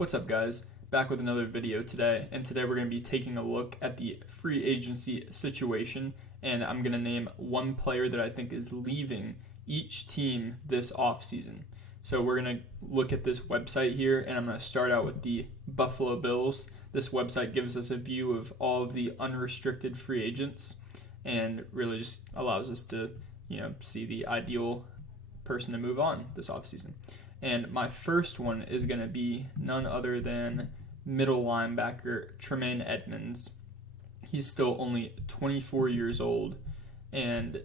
What's up, guys? Back with another video today, and today we're going to be taking a look at the free agency situation, and I'm going to name one player that I think is leaving each team this offseason. So we're going to look at this website here, and I'm going to start out with the Buffalo Bills. This website gives us a view of all of the unrestricted free agents and really just allows us to, see the ideal person to move on this offseason. And my first one is going to be none other than middle linebacker Tremaine Edmonds. He's still only 24 years old and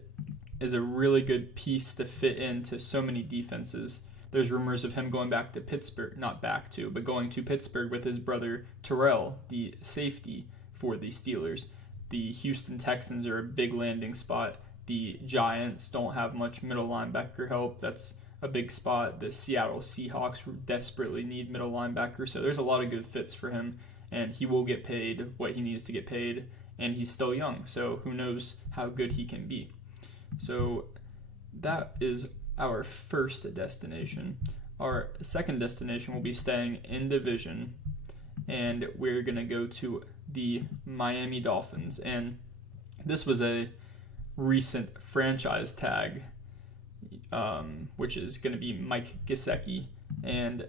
is a really good piece to fit into so many defenses. There's rumors of him going back to Pittsburgh, but going to Pittsburgh with his brother Terrell, the safety for the Steelers. The Houston Texans are a big landing spot. The Giants don't have much middle linebacker help. That's a big spot. The Seattle Seahawks desperately need middle linebacker, so there's a lot of good fits for him, and he will get paid what he needs to get paid, and he's still young, so who knows how good he can be. So that is our first destination. Our second destination will be staying in division, and we're going to go to the Miami Dolphins, and this was a recent franchise tag, which is going to be Mike Gesicki. And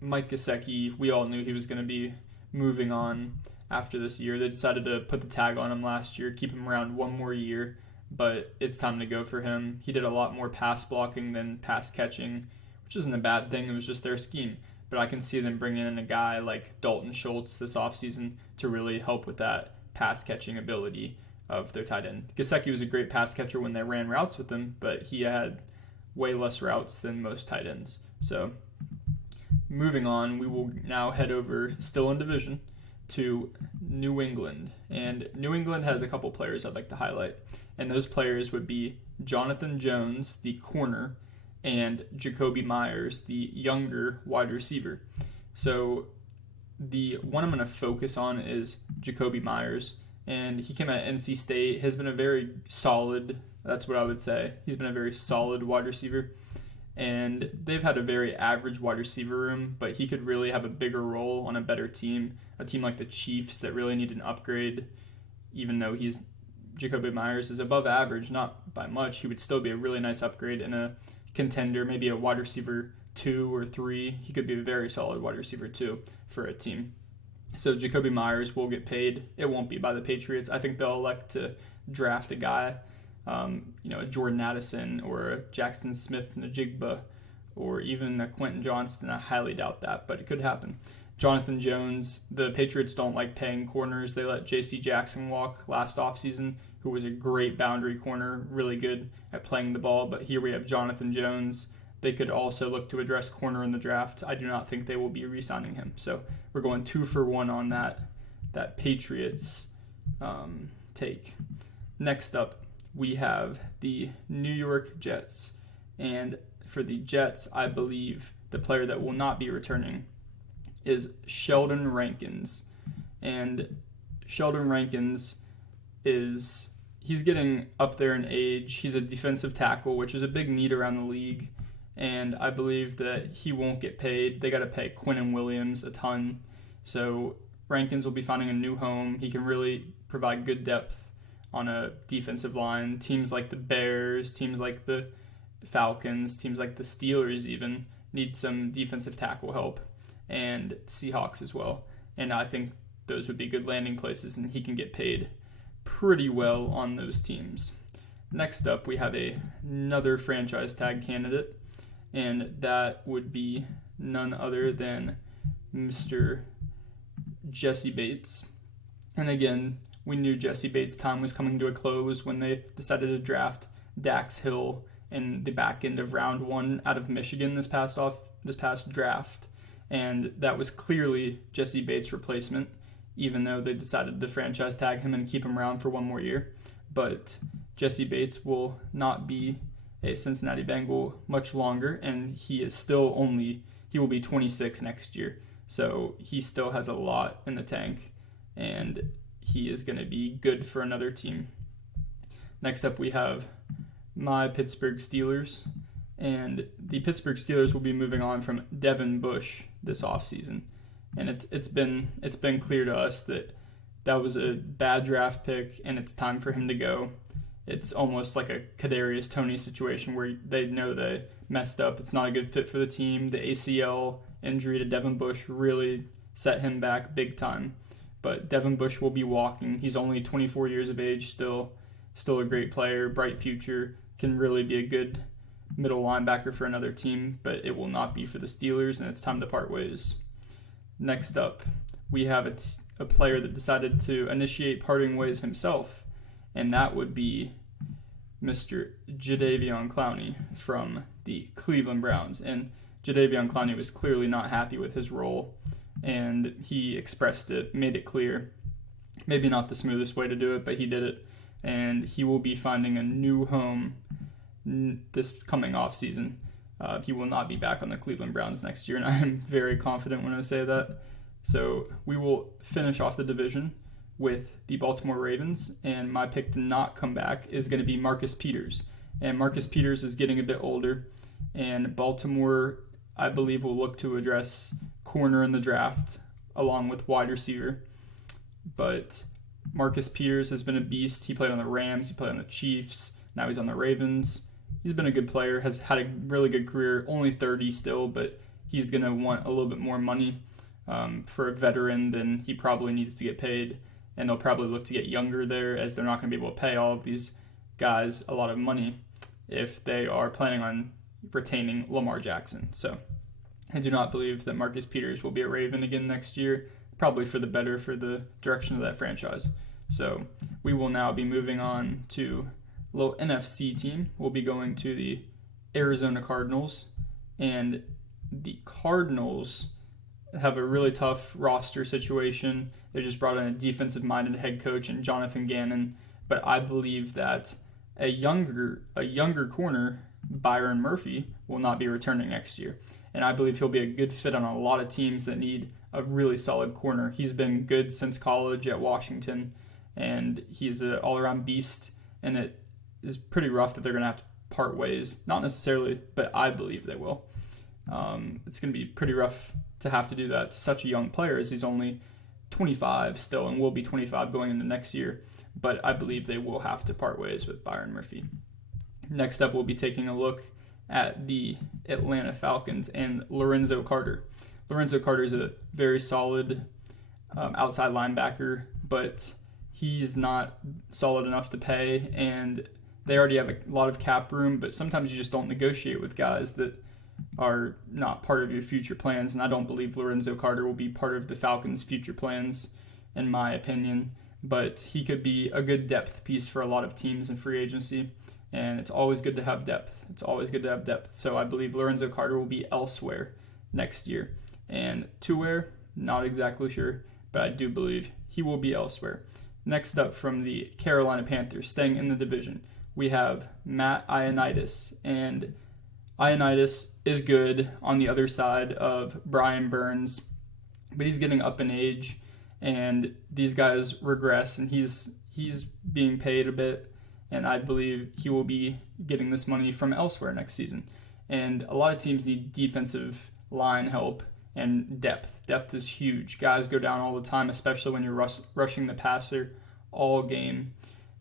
Mike Gesicki, we all knew he was going to be moving on after this year. They decided to put the tag on him last year, keep him around one more year, but it's time to go for him. He did a lot more pass blocking than pass catching, which isn't a bad thing. It was just their scheme. But I can see them bringing in a guy like Dalton Schultz this offseason to really help with that pass catching ability of their tight end. Gesicki was a great pass catcher when they ran routes with him, but he had way less routes than most tight ends. So moving on, we will now head over, still in division, to New England. And New England has a couple players I'd like to highlight. And those players would be Jonathan Jones, the corner, and Jacoby Myers, the younger wide receiver. So the one I'm going to focus on is Jacoby Myers. And he came out of NC State, has been a very solid, that's what I would say. He's been a very solid wide receiver. And they've had a very average wide receiver room, but he could really have a bigger role on a better team, a team like the Chiefs that really need an upgrade. Even though Jacoby Myers is above average, not by much, he would still be a really nice upgrade in a contender, maybe a wide receiver 2 or 3. He could be a very solid wide receiver 2 for a team. So Jacoby Myers will get paid. It won't be by the Patriots. I think they'll elect to draft a guy, a Jordan Addison or a Jackson Smith-Njigba or even a Quentin Johnston. I highly doubt that, but it could happen. Jonathan Jones, the Patriots don't like paying corners. They let J.C. Jackson walk last offseason, who was a great boundary corner, really good at playing the ball. But here we have Jonathan Jones. They could also look to address corner in the draft. I do not think they will be re-signing him. So we're going 2 for 1 on that Patriots take. Next up, we have the New York Jets. And for the Jets, I believe the player that will not be returning is Sheldon Rankins. And Sheldon Rankins he's getting up there in age. He's a defensive tackle, which is a big need around the league. And I believe that he won't get paid. They got to pay Quinnen Williams a ton. So Rankins will be finding a new home. He can really provide good depth on a defensive line. Teams like the Bears, teams like the Falcons, teams like the Steelers even need some defensive tackle help, and the Seahawks as well. And I think those would be good landing places, and he can get paid pretty well on those teams. Next up, we have another franchise tag candidate, and that would be none other than Mr. Jesse Bates. And again, we knew Jesse Bates' time was coming to a close when they decided to draft Dax Hill in the back end of round 1 out of Michigan this past draft. And that was clearly Jesse Bates' replacement, even though they decided to franchise tag him and keep him around for one more year. But Jesse Bates will not be a Cincinnati Bengal much longer, and he will be 26 next year. So he still has a lot in the tank, and he is going to be good for another team. Next up, we have my Pittsburgh Steelers, and the Pittsburgh Steelers will be moving on from Devin Bush this offseason. and it's been clear to us that was a bad draft pick, and it's time for him to go. It's almost like a Kadarius Toney situation where they know they messed up. It's not a good fit for the team. The ACL injury to Devin Bush really set him back big time. But Devin Bush will be walking. He's only 24 years of age, still a great player, bright future, can really be a good middle linebacker for another team, but it will not be for the Steelers, and it's time to part ways. Next up, we have a player that decided to initiate parting ways himself, and that would be Mr. Jadeveon Clowney from the Cleveland Browns. And Jadeveon Clowney was clearly not happy with his role, and he expressed it, made it clear. Maybe not the smoothest way to do it, but he did it, and he will be finding a new home this coming offseason. He will not be back on the Cleveland Browns next year, and I am very confident when I say that. So we will finish off the division with the Baltimore Ravens, and my pick to not come back is going to be Marcus Peters. And Marcus Peters is getting a bit older, and Baltimore, I believe, will look to address corner in the draft along with wide receiver. But Marcus Peters has been a beast. He played on the Rams, he played on the Chiefs, now he's on the Ravens. He's been a good player, has had a really good career, only 30 still, but he's going to want a little bit more money for a veteran than he probably needs to get paid. And they'll probably look to get younger there, as they're not going to be able to pay all of these guys a lot of money if they are planning on retaining Lamar Jackson. So I do not believe that Marcus Peters will be a Raven again next year, probably for the better for the direction of that franchise. So we will now be moving on to a little NFC team. We'll be going to the Arizona Cardinals, and the Cardinals have a really tough roster situation. They just brought in a defensive-minded head coach and Jonathan Gannon, but I believe that a younger corner, Byron Murphy, will not be returning next year. And I believe he'll be a good fit on a lot of teams that need a really solid corner. He's been good since college at Washington, and he's an all-around beast, and it is pretty rough that they're going to have to part ways. Not necessarily, but I believe they will. It's going to be pretty rough to have to do that to such a young player, as he's only 25 still and will be 25 going into next year. But I believe they will have to part ways with Byron Murphy. Next up, we'll be taking a look at the Atlanta Falcons and Lorenzo Carter. Lorenzo Carter is a very solid outside linebacker, but he's not solid enough to pay, and they already have a lot of cap room, but sometimes you just don't negotiate with guys that are not part of your future plans, and I don't believe Lorenzo Carter will be part of the Falcons' future plans, in my opinion, but he could be a good depth piece for a lot of teams in free agency, and it's always good to have depth. So I believe Lorenzo Carter will be elsewhere next year, and to where, not exactly sure, but I do believe he will be elsewhere. Next up, from the Carolina Panthers, staying in the division, we have Matt Ioannidis, and Ioannidis is good on the other side of Brian Burns, but he's getting up in age, and these guys regress, and he's being paid a bit, and I believe he will be getting this money from elsewhere next season. And a lot of teams need defensive line help and depth. Depth is huge. Guys go down all the time, especially when you're rushing the passer all game.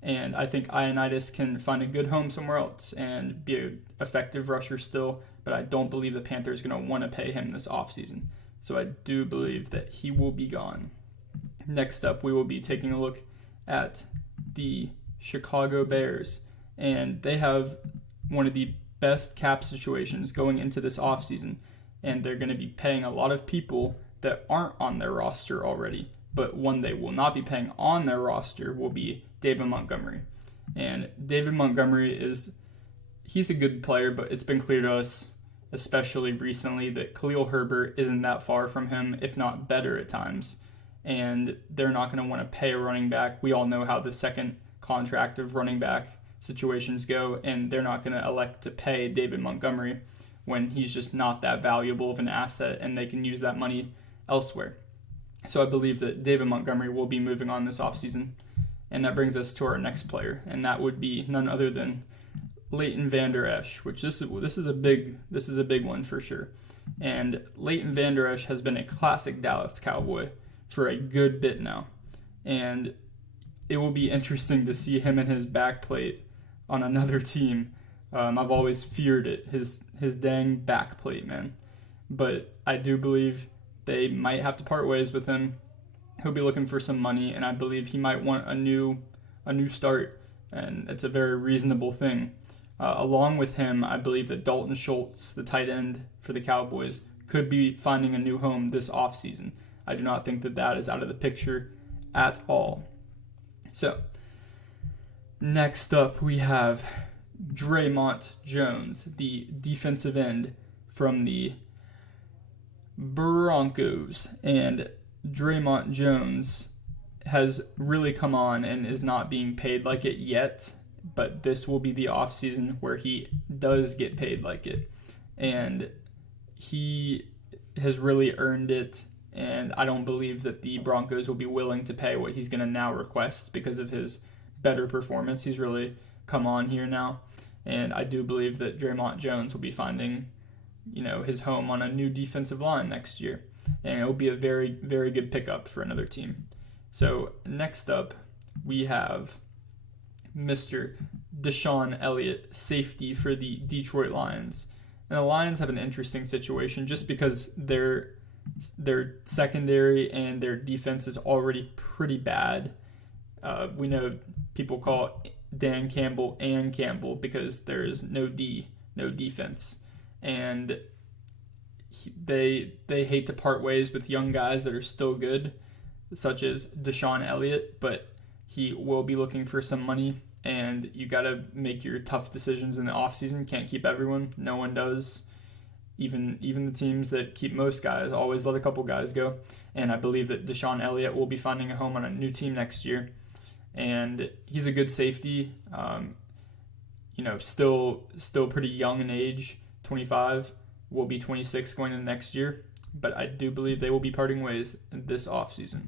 And I think Ioannidis can find a good home somewhere else and be an effective rusher still, but I don't believe the Panthers are going to want to pay him this offseason. So I do believe that he will be gone. Next up, we will be taking a look at the Chicago Bears, and they have one of the best cap situations going into this offseason, and they're going to be paying a lot of people that aren't on their roster already, but one they will not be paying on their roster will be David Montgomery. And David Montgomery he's a good player, but it's been clear to us, especially recently, that Khalil Herbert isn't that far from him, if not better at times. And they're not going to want to pay a running back. We all know how the second contract of running back situations go, and they're not going to elect to pay David Montgomery when he's just not that valuable of an asset, and they can use that money elsewhere. So I believe that David Montgomery will be moving on this offseason. And that brings us to our next player, and that would be none other than Leighton Vander Esch, which this is a big one for sure. And Leighton Vander Esch has been a classic Dallas Cowboy for a good bit now. And it will be interesting to see him and his backplate on another team. I've always feared it, his dang backplate, man. But I do believe they might have to part ways with him. He'll be looking for some money, and I believe he might want a new start, and it's a very reasonable thing. Along with him, I believe that Dalton Schultz, the tight end for the Cowboys, could be finding a new home this offseason. I do not think that is out of the picture at all. So, next up we have Draymond Jones, the defensive end from the Broncos. And Draymond Jones has really come on and is not being paid like it yet, but this will be the offseason where he does get paid like it. And he has really earned it, and I don't believe that the Broncos will be willing to pay what he's going to now request because of his better performance. He's really come on here now, and I do believe that Draymond Jones will be finding, his home on a new defensive line next year, and it will be a very, very good pickup for another team. So next up, we have Mr. Deshaun Elliott, safety for the Detroit Lions. And the Lions have an interesting situation just because their secondary and their defense is already pretty bad. We know people call Dan Campbell and Campbell because there is no defense. And they hate to part ways with young guys that are still good, such as Deshaun Elliott, but he will be looking for some money, and you got to make your tough decisions in the offseason. Can't keep everyone. No one does. Even the teams that keep most guys always let a couple guys go. And I believe that Deshaun Elliott will be finding a home on a new team next year. And he's a good safety. Still pretty young in age, 25. Will be 26 going into next year. But I do believe they will be parting ways this offseason,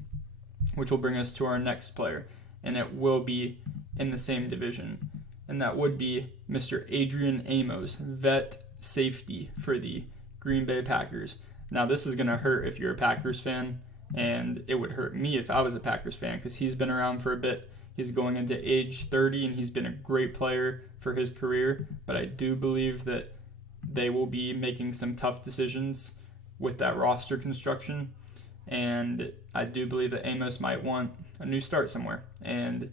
which will bring us to our next player. And it will be in the same division. And that would be Mr. Adrian Amos, vet safety for the Green Bay Packers. Now, this is going to hurt if you're a Packers fan, and it would hurt me if I was a Packers fan because he's been around for a bit. He's going into age 30, and he's been a great player for his career. But I do believe that they will be making some tough decisions with that roster construction. And I do believe that Amos might want a new start somewhere, and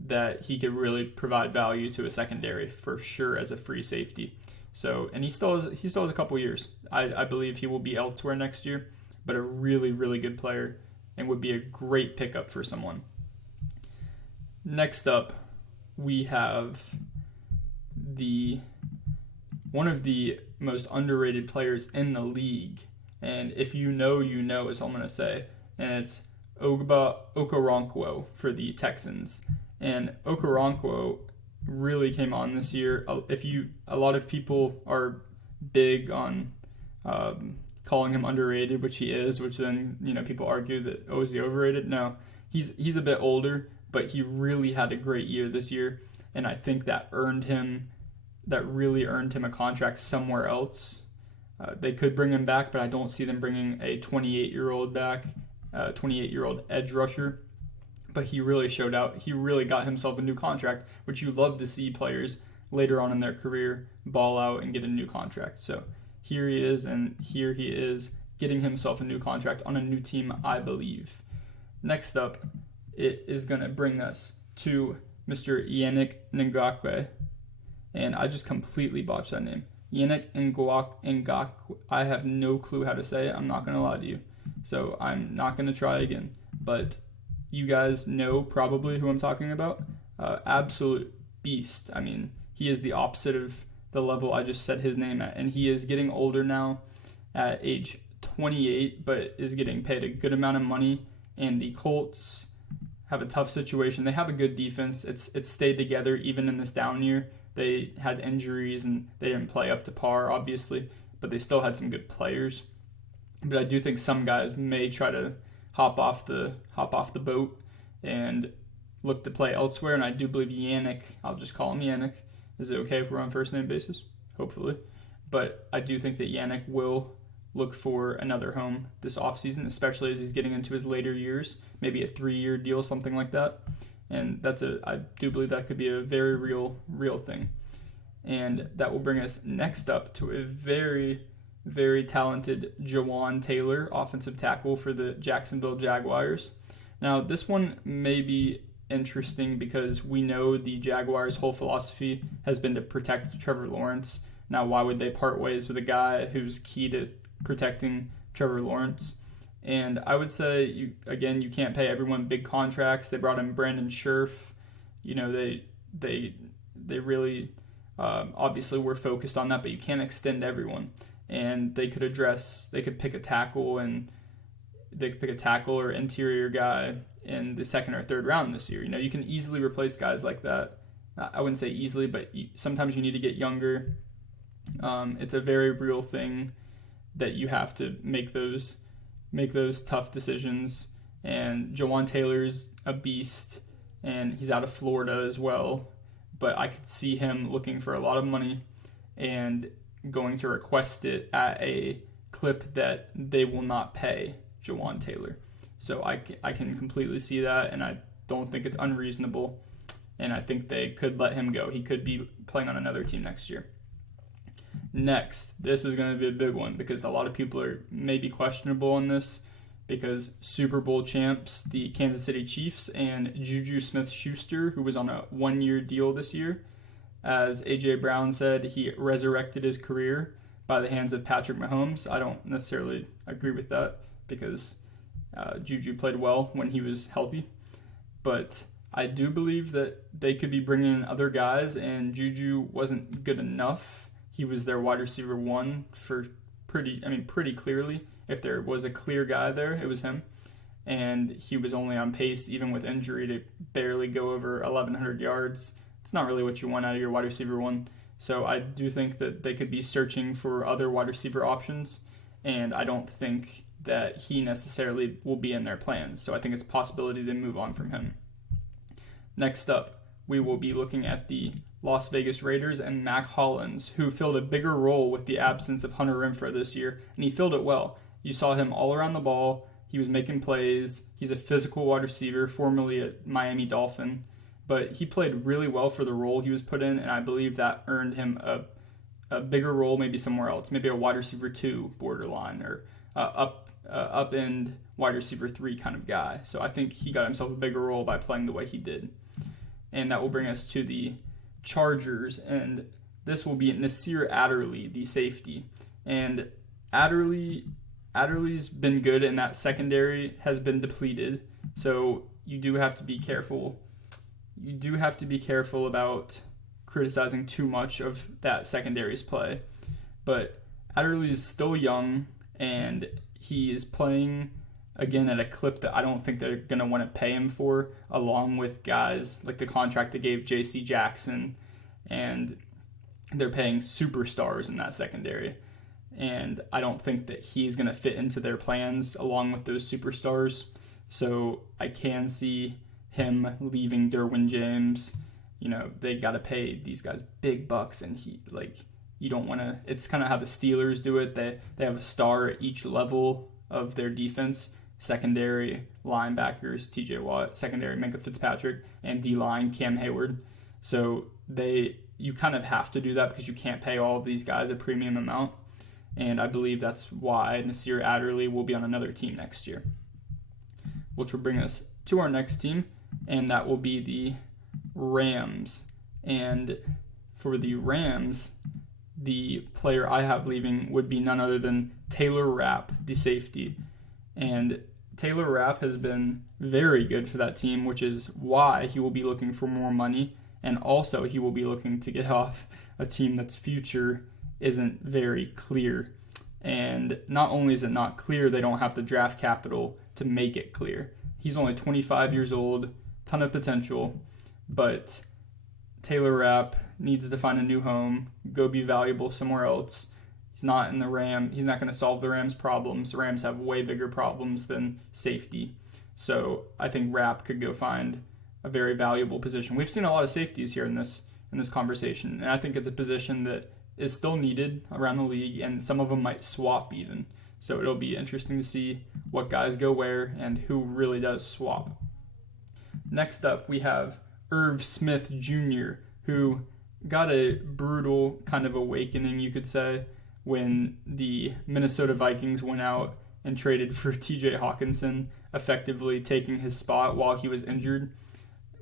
that he could really provide value to a secondary for sure as a free safety. So, and he still has a couple years. I believe he will be elsewhere next year, but a really, really good player and would be a great pickup for someone. Next up, we have one of the most underrated players in the league. And if you know, is what I'm going to say. And it's Ogba Okoronkwo for the Texans. And Okoronkwo really came on this year. A lot of people are big on calling him underrated, which he is, which then, people argue that, is he overrated? No, he's a bit older, but he really had a great year this year. And I think that really earned him a contract somewhere else. They could bring him back, but I don't see them bringing a 28-year-old back, 28-year-old edge rusher. But he really showed out. He really got himself a new contract, which you love to see players later on in their career ball out and get a new contract. So here he is getting himself a new contract on a new team, I believe. Next up, it is going to bring us to Mr. Yannick Ngakoue. And I just completely botched that name. Yannick Ngakoue. I have no clue how to say it. I'm not going to lie to you. So I'm not going to try again. But you guys know probably who I'm talking about. Absolute beast. I mean, he is the opposite of the level I just said his name at. And he is getting older now at age 28, but is getting paid a good amount of money. And the Colts have a tough situation. They have a good defense. It's stayed together even in this down year. They had injuries and they didn't play up to par, obviously, but they still had some good players. But I do think some guys may try to hop off the boat and look to play elsewhere. And I do believe Yannick, I'll just call him Yannick. Is it okay if we're on first name basis? Hopefully. But I do think that Yannick will look for another home this offseason, especially as he's getting into his later years, maybe a 3-year deal, something like that. And I do believe that could be a very real thing. And that will bring us next up to a very, very talented Jawan Taylor, offensive tackle for the Jacksonville Jaguars. Now, this one may be interesting because we know the Jaguars' whole philosophy has been to protect Trevor Lawrence. Now, why would they part ways with a guy who's key to protecting Trevor Lawrence? And I would say, you can't pay everyone big contracts. They brought in Brandon Scherf. They really obviously were focused on that, but you can't extend everyone. And they could pick a tackle or interior guy in the second or third round this year. You can easily replace guys like that. I wouldn't say easily, but sometimes you need to get younger. It's a very real thing that you have to make those tough decisions. And Jawan Taylor's a beast, and he's out of Florida as well. But I could see him looking for a lot of money and going to request it at a clip that they will not pay Jawan Taylor. So I can completely see that, and I don't think it's unreasonable. And I think they could let him go. He could be playing on another team next year. Next, this is going to be a big one because a lot of people are maybe questionable on this because Super Bowl champs, the Kansas City Chiefs, and Juju Smith-Schuster, who was on a 1-year deal this year, as A.J. Brown said, he resurrected his career by the hands of Patrick Mahomes. I don't necessarily agree with that because Juju played well when he was healthy. But I do believe that they could be bringing in other guys, and Juju wasn't good enough. He was their wide receiver 1 for pretty clearly. If there was a clear guy there, it was him. And he was only on pace, even with injury, to barely go over 1,100 yards. It's not really what you want out of your wide receiver 1. So I do think that they could be searching for other wide receiver options, and I don't think that he necessarily will be in their plans. So I think it's a possibility they move on from him. Next up, we will be looking at the Las Vegas Raiders and Mac Hollins, who filled a bigger role with the absence of Hunter Renfrow this year, and he filled it well. You saw him all around the ball. He was making plays. He's a physical wide receiver, formerly a Miami Dolphin, but he played really well for the role he was put in, and I believe that earned him a bigger role maybe somewhere else, maybe a wide receiver 2 borderline or up end wide receiver 3 kind of guy. So I think he got himself a bigger role by playing the way he did. And that will bring us to the Chargers, and this will be Nasir Adderley, the safety. And Adderley's been good, and that secondary has been depleted. So you do have to be careful. You do have to be careful about criticizing too much of that secondary's play. But Adderley's still young, and he is playing again at a clip that I don't think they're going to want to pay him for, along with guys like the contract they gave J.C. Jackson, and they're paying superstars in that secondary. And I don't think that he's going to fit into their plans along with those superstars. So I can see him leaving Derwin James. They got to pay these guys big bucks, and you don't want to. It's kind of how the Steelers do it. They have a star at each level of their defense. Secondary linebackers, TJ Watt, secondary Minkah Fitzpatrick, and D-line Cam Hayward. So you kind of have to do that because you can't pay all of these guys a premium amount. And I believe that's why Nasir Adderley will be on another team next year. Which will bring us to our next team, and that will be the Rams. And for the Rams, the player I have leaving would be none other than Taylor Rapp, the safety. And Taylor Rapp has been very good for that team, which is why he will be looking for more money, and also he will be looking to get off a team that's future isn't very clear. And not only is it not clear, they don't have the draft capital to make it clear. He's only 25 years old, ton of potential, but Taylor Rapp needs to find a new home, go be valuable somewhere else. He's not in the Rams. He's not going to solve the Rams' problems. The Rams have way bigger problems than safety. So I think Rapp could go find a very valuable position. We've seen a lot of safeties here in this conversation, and I think it's a position that is still needed around the league, and some of them might swap even. So it'll be interesting to see what guys go where and who really does swap. Next up, we have Irv Smith Jr., who got a brutal kind of awakening, you could say, when the Minnesota Vikings went out and traded for TJ Hawkinson, effectively taking his spot while he was injured,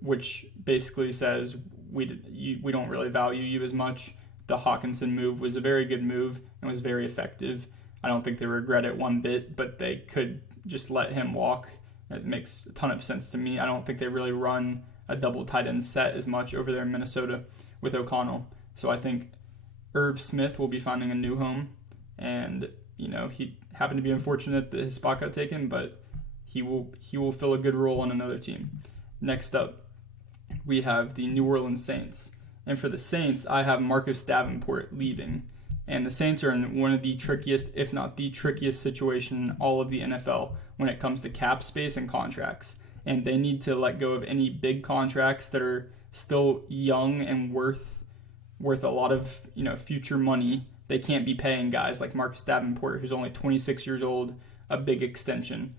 which basically says we don't really value you as much. The Hawkinson move was a very good move and was very effective. I don't think they regret it one bit, but they could just let him walk. It makes a ton of sense to me. I don't think they really run a double tight end set as much over there in Minnesota with O'Connell. So I think Irv Smith will be finding a new home, and he happened to be unfortunate that his spot got taken, but he will fill a good role on another team. Next up, we have the New Orleans Saints. And for the Saints, I have Marcus Davenport leaving. And the Saints are in one of the trickiest, if not the trickiest situation in all of the NFL when it comes to cap space and contracts. And they need to let go of any big contracts that are still young and worth a lot of future money. They can't be paying guys like Marcus Davenport, who's only 26 years old, a big extension.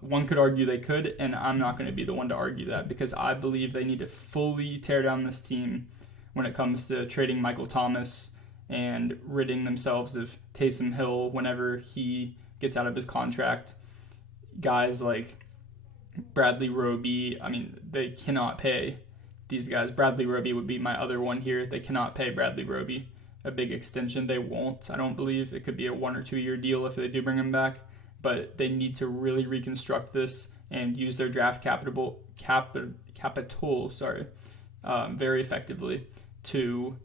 One could argue they could, and I'm not going to be the one to argue that, because I believe they need to fully tear down this team when it comes to trading Michael Thomas and ridding themselves of Taysom Hill whenever he gets out of his contract. Guys like Bradley Roby, they cannot pay these guys. Bradley Roby would be my other one here. They cannot pay Bradley Roby a big extension. They won't, I don't believe. It could be a 1 or 2 year deal if they do bring him back. But they need to really reconstruct this and use their draft capital very effectively to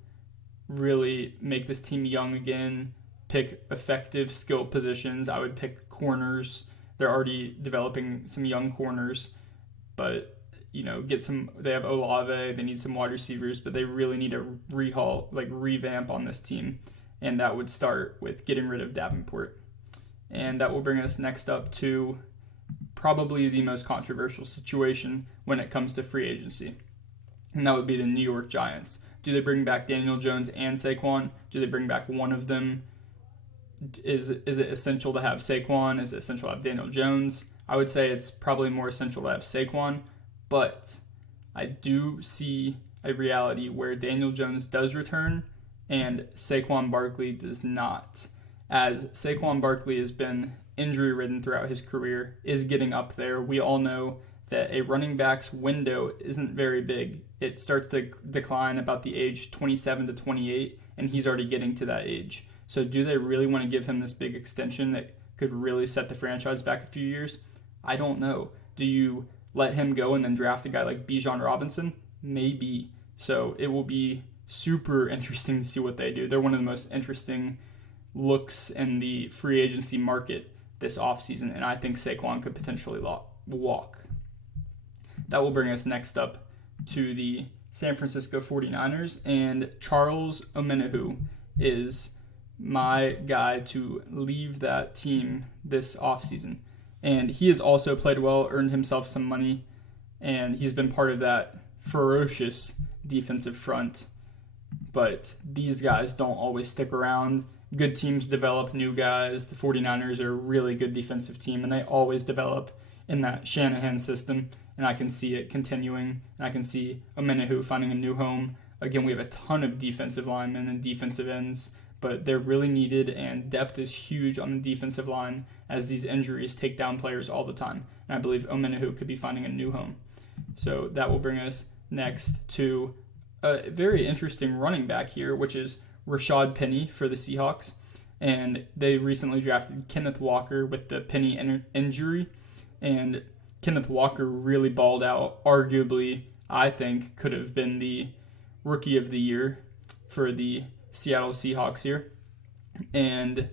really make this team young again, pick effective skill positions. I would pick corners. They're already developing some young corners, but they have Olave, they need some wide receivers, but they really need a revamp on this team, and that would start with getting rid of Davenport. And that will bring us next up to probably the most controversial situation when it comes to free agency, and that would be the New York Giants. Do they bring back Daniel Jones and Saquon? Do they bring back one of them? Is it essential to have Saquon? Is it essential to have Daniel Jones? I would say it's probably more essential to have Saquon, but I do see a reality where Daniel Jones does return and Saquon Barkley does not. As Saquon Barkley has been injury-ridden throughout his career, is getting up there. We all know that a running back's window isn't very big. It starts to decline about the age 27 to 28, and he's already getting to that age. So do they really want to give him this big extension that could really set the franchise back a few years? I don't know. Do you let him go and then draft a guy like Bijan Robinson? Maybe. So it will be super interesting to see what they do. They're one of the most interesting looks in the free agency market this offseason, and I think Saquon could potentially walk. That will bring us next up to the San Francisco 49ers, and Charles Omenihu is my guy to leave that team this offseason. And he has also played well, earned himself some money, and he's been part of that ferocious defensive front. But these guys don't always stick around. Good teams develop new guys. The 49ers are a really good defensive team, and they always develop in that Shanahan system, and I can see it continuing, and I can see Omenihu finding a new home. Again, we have a ton of defensive linemen and defensive ends, but they're really needed, and depth is huge on the defensive line as these injuries take down players all the time, and I believe Omenihu could be finding a new home. So that will bring us next to a very interesting running back here, which is Rashad Penny for the Seahawks, and they recently drafted Kenneth Walker with the Penny injury, and Kenneth Walker really balled out. Arguably, I think, could have been the Rookie of the Year for the Seattle Seahawks here, and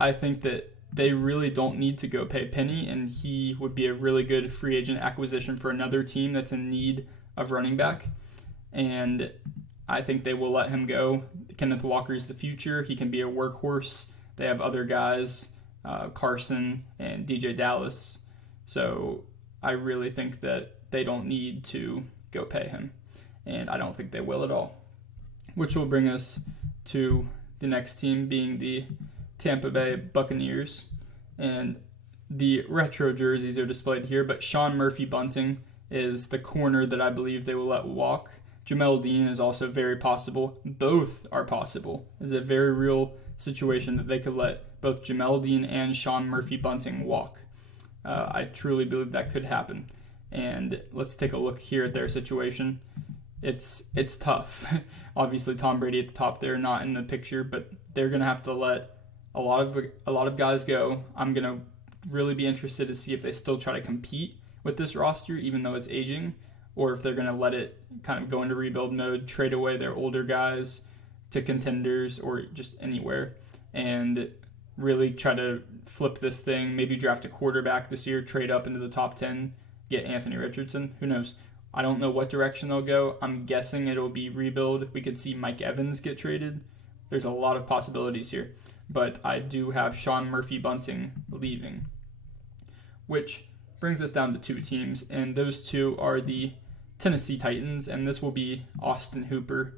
I think that they really don't need to go pay Penny, and he would be a really good free agent acquisition for another team that's in need of running back, and I think they will let him go. Kenneth Walker is the future. He can be a workhorse. They have other guys, Carson and DJ Dallas. So I really think that they don't need to go pay him. And I don't think they will at all. Which will bring us to the next team being the Tampa Bay Buccaneers. And the retro jerseys are displayed here, but Sean Murphy-Bunting is the corner that I believe they will let walk. Jamel Dean is also very possible. Both are possible. It's a very real situation that they could let both Jamel Dean and Sean Murphy-Bunting walk. I truly believe that could happen. And let's take a look here at their situation. It's tough. Obviously, Tom Brady at the top there, not in the picture, but they're going to have to let a lot of guys go. I'm going to really be interested to see if they still try to compete with this roster, even though it's aging, or if they're going to let it kind of go into rebuild mode, trade away their older guys to contenders or just anywhere, and really try to flip this thing, maybe draft a quarterback this year, trade up into the top 10, get Anthony Richardson. Who knows? I don't know what direction they'll go. I'm guessing it'll be rebuild. We could see Mike Evans get traded. There's a lot of possibilities here. But I do have Sean Murphy-Bunting leaving, which brings us down to two teams, and those two are the Tennessee Titans, and this will be Austin Hooper,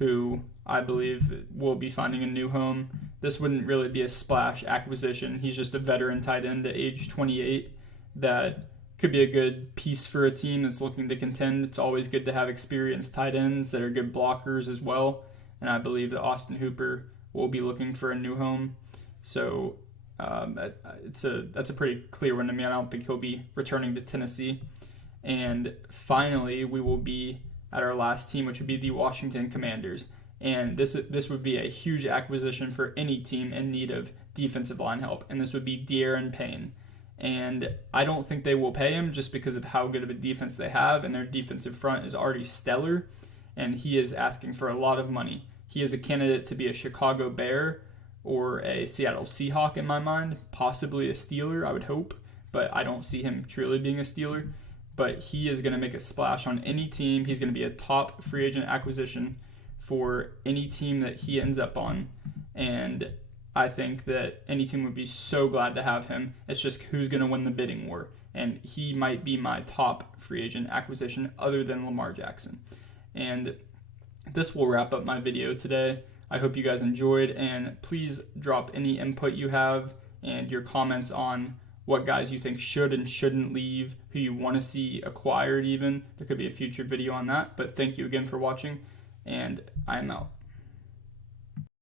who I believe will be finding a new home. This wouldn't really be a splash acquisition. He's just a veteran tight end at age 28 that could be a good piece for a team that's looking to contend. It's always good to have experienced tight ends that are good blockers as well, and I believe that Austin Hooper will be looking for a new home. So that's a pretty clear one to me. I don't think he'll be returning to Tennessee. And finally, we will be at our last team, which would be the Washington Commanders. And this would be a huge acquisition for any team in need of defensive line help, and this would be De'Aaron Payne. And I don't think they will pay him just because of how good of a defense they have, and their defensive front is already stellar, and he is asking for a lot of money. He is a candidate to be a Chicago Bear or a Seattle Seahawk in my mind, possibly a Steeler, I would hope, but I don't see him truly being a Steeler. But he is going to make a splash on any team. He's going to be a top free agent acquisition for any team that he ends up on, and I think that any team would be so glad to have him. It's just who's going to win the bidding war, and he might be my top free agent acquisition other than Lamar Jackson. And this will wrap up my video today. I hope you guys enjoyed, and please drop any input you have and your comments on what guys you think should and shouldn't leave, who you want to see acquired even. There could be a future video on that, but thank you again for watching, and I'm out.